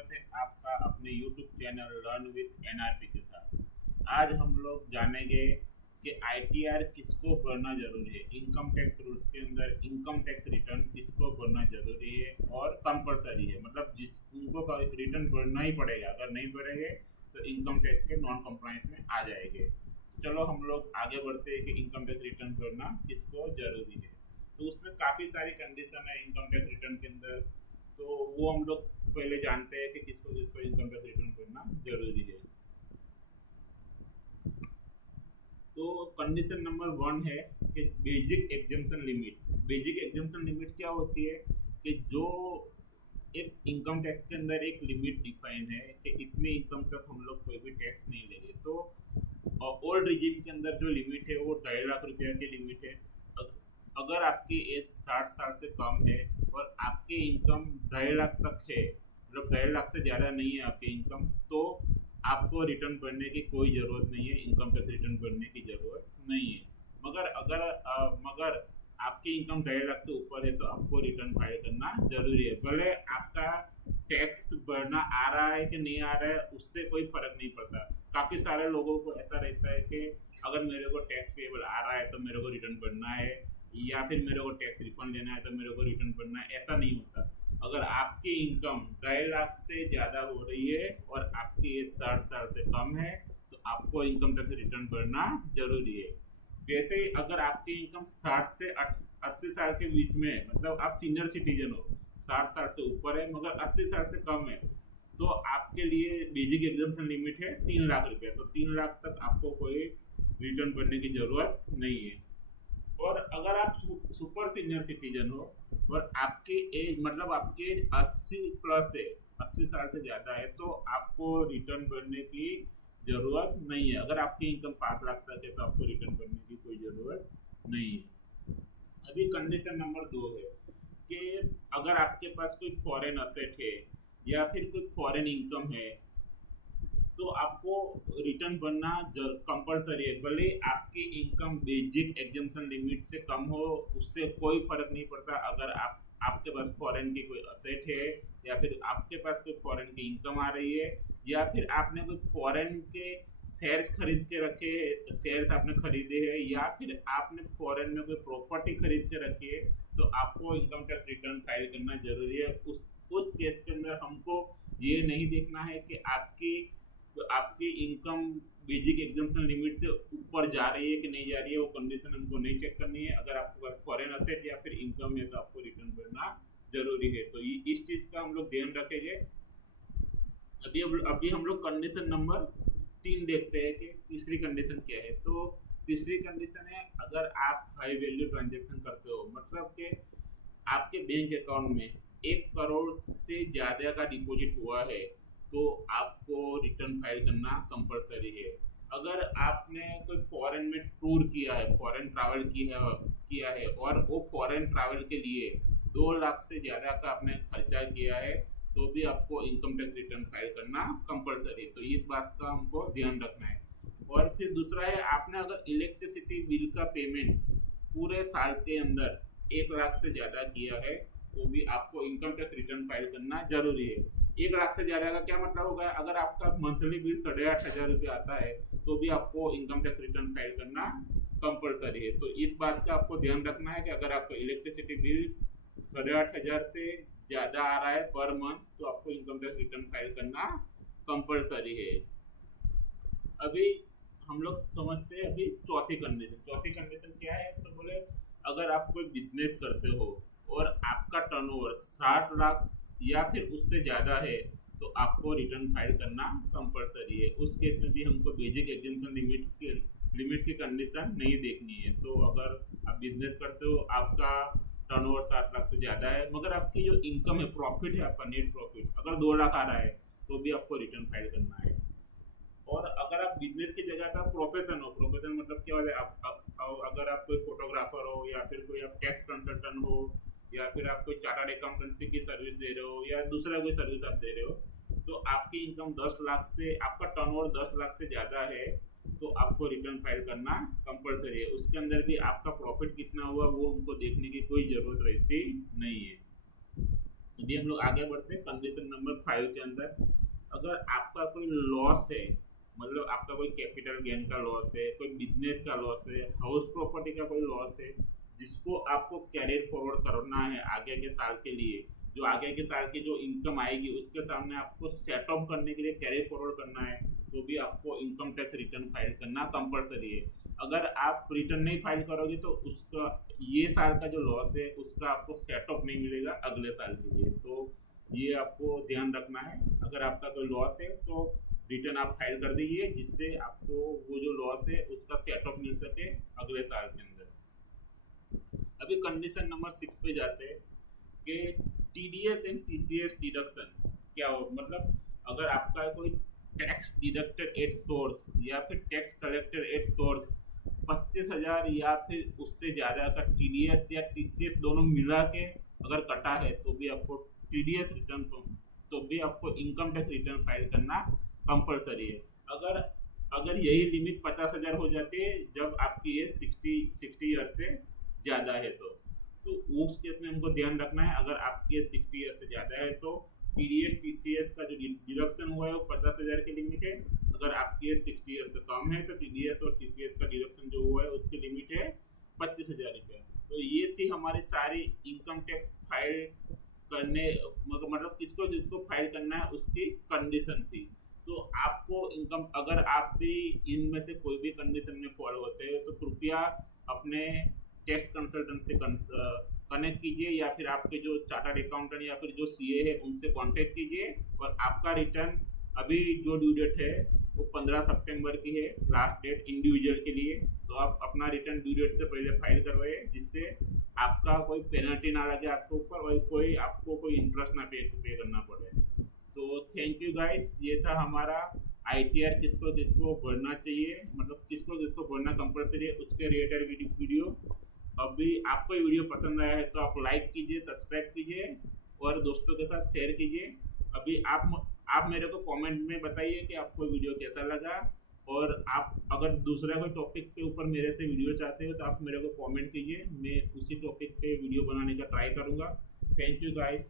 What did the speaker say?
स्वागत है आपका अपने YouTube channel learn with NRP के साथ। आज हम लोग जानेंगे कि आईटीआर किसको भरना जरूरी है। इनकम टैक्स रूल्स के अंदर इनकम टैक्स रिटर्न किसको भरना जरूरी है और कंपलसरी है, मतलब जिस उनको रिटर्न भरना ही पड़ेगा। अगर नहीं भरेंगे तो इनकम टैक्स के नॉन कंप्लायंस में आ जाएंगे। तो चलो हम लोग आगे बढ़ते हैं कि इनकम टैक्स रिटर्न भरना किसको जरूरी है। तो उसमें काफ़ी सारी कंडीशन है इनकम टैक्स रिटर्न के अंदर, तो वो हम लोग पहले जानते हैं कि किसको किसको इनकम टैक्स रिटर्न करना जरूरी है। तो कंडीशन नंबर 1 है कि basic exemption limit. Basic exemption limit क्या होती है कि जो एक इनकम टैक्स के अंदर एक लिमिट डिफाइन है कि इतने इनकम तक हम लोग कोई भी टैक्स नहीं लेंगे। तो ओल्ड रिजीम के अंदर जो लिमिट है वो 2.5 लाख रुपया की लिमिट है। अगर आपकी एज 60 साल से कम है और आपकी इनकम 2.5 लाख तक है, मतलब 2.5 लाख से ज़्यादा नहीं है आपकी इनकम, तो आपको रिटर्न भरने की कोई ज़रूरत नहीं है, इनकम टैक्स रिटर्न भरने की ज़रूरत नहीं है। मगर आपकी इनकम 2.5 लाख से ऊपर है तो आपको रिटर्न फाइल करना जरूरी है। भले आपका टैक्स भरना आ रहा है कि नहीं आ रहा है उससे कोई फर्क नहीं पड़ता। काफ़ी सारे लोगों को ऐसा रहता है कि अगर मेरे को टैक्स पेबल आ रहा है तो मेरे को रिटर्न भरना है, या फिर मेरे को टैक्स रिफंड लेना है तो मेरे को रिटर्न भरना है। ऐसा नहीं होता। अगर आपकी इनकम 2.5 लाख से ज़्यादा हो रही है और आपकी एज 60 साल से कम है तो आपको इनकम टैक्स रिटर्न भरना जरूरी है। जैसे अगर आपकी इनकम 60 से 80 साल के बीच में है, मतलब आप सीनियर सिटीजन हो, 60 साल से ऊपर है मगर 80 साल से कम है, तो आपके लिए बेसिक एग्जम्पशन लिमिट है 3 लाख रुपये। तो 3 लाख तक आपको कोई रिटर्न भरने की ज़रूरत नहीं है। और अगर आप सुपर सीनियर सिटीजन हो और आपके एज, मतलब आपके एज 80 प्लस है, 80 साल से ज़्यादा है, तो आपको रिटर्न भरने की ज़रूरत नहीं है। अगर आपकी इनकम 5 लाख तक है तो आपको रिटर्न भरने की कोई ज़रूरत नहीं है। अभी कंडीशन नंबर 2 है कि अगर आपके पास कोई फॉरेन असेट है या फिर कोई फॉरेन इनकम है तो आपको रिटर्न भरना कंपलसरी है। भले आपकी इनकम बेसिक एग्जम्पशन लिमिट से कम हो, उससे कोई फर्क नहीं पड़ता। अगर आपके पास फॉरेन की कोई असेट है या फिर आपके पास कोई फॉरेन की इनकम आ रही है या फिर आपने कोई फॉरेन के शेयर्स खरीद के रखे, शेयर्स आपने खरीदे हैं या फिर आपने फॉरेन में कोई प्रॉपर्टी खरीद के रखी है, तो आपको इनकम टैक्स रिटर्न फाइल करना जरूरी है। उस केस के अंदर हमको ये नहीं देखना है कि आपकी इनकम बेसिक एग्जम्पशन लिमिट से ऊपर जा रही है कि नहीं जा रही है, वो कंडीशन हमको नहीं चेक करनी है। अगर आपके पास फॉरेन असेट या फिर इनकम है तो आपको रिटर्न भरना जरूरी है। तो इस चीज़ का हम लोग ध्यान रखेंगे। अभी हम लोग कंडीशन नंबर 3 देखते हैं कि तीसरी कंडीशन क्या है। तो तीसरी कंडीशन है अगर आप हाई वैल्यू ट्रांजेक्शन करते हो, मतलब कि आपके बैंक अकाउंट में 1 करोड़ से ज़्यादा का डिपॉजिट हुआ है तो आपको रिटर्न फाइल करना कंपलसरी है। अगर आपने कोई फॉरेन में टूर किया है, फॉरेन ट्रैवल किया है और वो फॉरेन ट्रैवल के लिए 2 लाख से ज़्यादा का आपने खर्चा किया है तो भी आपको इनकम टैक्स रिटर्न फाइल करना कंपलसरी है। तो इस बात का हमको ध्यान रखना है। और फिर दूसरा है, आपने अगर इलेक्ट्रिसिटी बिल का पेमेंट पूरे साल के अंदर 1 लाख से ज़्यादा किया है तो भी आपको इनकम टैक्स रिटर्न फाइल करना जरूरी है। 1 लाख से ज़्यादा का क्या मतलब होगा, अगर आपका मंथली बिल 8,500 रुपये आता है तो भी आपको इनकम टैक्स रिटर्न फाइल करना कंपलसरी है। तो इस बात का आपको ध्यान रखना है कि अगर आपका इलेक्ट्रिसिटी बिल 8,500 से ज़्यादा आ रहा है पर मंथ तो आपको इनकम टैक्स रिटर्न फाइल करना कंपलसरी है। अभी हम लोग समझते हैं अभी चौथी कंडीशन। चौथी कंडीशन क्या है, तो बोले अगर आप कोई बिजनेस करते हो और आपका टर्नओवर 60 लाख या फिर उससे ज़्यादा है तो आपको रिटर्न फाइल करना कंपलसरी है। उस केस में भी हमको बेसिक एग्जम्पशन लिमिट की कंडीशन नहीं देखनी है। तो अगर आप बिजनेस करते हो, आपका टर्नओवर 60 लाख से ज़्यादा है मगर आपकी जो इनकम है, प्रॉफिट है, आपका नेट प्रॉफिट अगर 2 लाख आ रहा है तो भी आपको रिटर्न फाइल करना है। और अगर आप बिजनेस की जगह पर प्रोफेशन हो, प्रोफेशन मतलब क्या है, अगर आप कोई फोटोग्राफर हो या फिर कोई आप टैक्स कंसल्टेंट हो या फिर आप कोई चार्टर्ड अकाउंटेंसी की सर्विस दे रहे हो या दूसरा कोई सर्विस आप दे रहे हो, तो आपकी इनकम 10 लाख से, आपका टर्नओवर 10 लाख से ज़्यादा है तो आपको रिटर्न फाइल करना कंपलसरी है। उसके अंदर भी आपका प्रॉफिट कितना हुआ वो उनको देखने की कोई ज़रूरत रहती नहीं है। अभी हम लोग आगे बढ़ते हैं कंडीशन नंबर 5 के अंदर। अगर आपका कोई लॉस है, मतलब आपका कोई कैपिटल गेन का लॉस है, कोई बिजनेस का लॉस है, हाउस प्रॉपर्टी का कोई लॉस है, जिसको आपको कैरियर फॉरवर्ड करना है आगे के साल के लिए, जो आगे के साल की जो इनकम आएगी उसके सामने आपको सेट ऑफ करने के लिए कैरियर फॉरवर्ड करना है, तो भी आपको इनकम टैक्स रिटर्न फाइल करना कंपलसरी है। अगर आप रिटर्न नहीं फाइल करोगे तो उसका ये साल का जो लॉस है उसका आपको सेट ऑफ नहीं मिलेगा अगले साल के लिए। तो ये आपको ध्यान रखना है। अगर आपका कोई लॉस है तो रिटर्न आप फाइल कर दीजिए, जिससे आपको वो जो लॉस है उसका सेट ऑफ मिल सके अगले साल के अंदर। अभी कंडीशन नंबर 6 पे जाते हैं कि टीडीएस एंड टीसीएस डिडक्शन क्या हो। मतलब अगर आपका कोई टैक्स डिडक्टेड एट सोर्स या फिर टैक्स कलेक्टेड एट सोर्स 25,000 या फिर उससे ज़्यादा का टीडीएस या टीसीएस दोनों मिला के अगर कटा है तो भी आपको टीडीएस रिटर्न, तो भी आपको इनकम टैक्स रिटर्न फाइल करना कंपलसरी है। अगर अगर यही लिमिट 50,000 हो जाती है जब आपकी एज 60 ईयर से ज़्यादा है तो उस केस में हमको ध्यान रखना है। अगर आपकी एज 60 ईयर से ज़्यादा है तो टीडीएस टीसीएस का जो डिडक्शन हुआ है वो 50,000 की लिमिट है। अगर आपकी एज 60 ईयर से कम है तो टीडीएस और टीसीएस का डिडक्शन जो हुआ है उसकी लिमिट है 25,000 रुपये। तो ये थी हमारी सारी इनकम टैक्स फाइल करने, मतलब किसको जिसको फाइल करना है उसकी कंडीशन थी। तो आपको इनकम, अगर आप भी इनमें से कोई भी कंडीशन में फॉलो होते हैं तो कृपया अपने टैक्स कंसल्टेंट से कनेक्ट कीजिए, या फिर आपके जो चार्टर्ड अकाउंटेंट या फिर जो सीए है उनसे कांटेक्ट कीजिए। और आपका रिटर्न अभी जो ड्यू डेट है वो 15 सितंबर की है, लास्ट डेट इंडिविजुअल के लिए। तो आप अपना रिटर्न ड्यू डेट से पहले फाइल करवाइए, जिससे आपका कोई पेनल्टी ना लगे आपके ऊपर और कोई आपको कोई इंटरेस्ट ना पे करना पड़े। तो थैंक यू गाइस, ये था हमारा आईटीआर किसको किसको भरना चाहिए, मतलब किसको किसको भरना कंपलसरी है उसके रिलेटेड वीडियो। अभी आपको ये वीडियो पसंद आया है तो आप लाइक कीजिए, सब्सक्राइब कीजिए और दोस्तों के साथ शेयर कीजिए। अभी आप मेरे को कमेंट में बताइए कि आपको वीडियो कैसा लगा, और आप अगर दूसरा कोई टॉपिक के ऊपर मेरे से वीडियो चाहते हो तो आप मेरे को कमेंट कीजिए, मैं उसी टॉपिक पे वीडियो बनाने का ट्राई करूँगा। Thank you guys.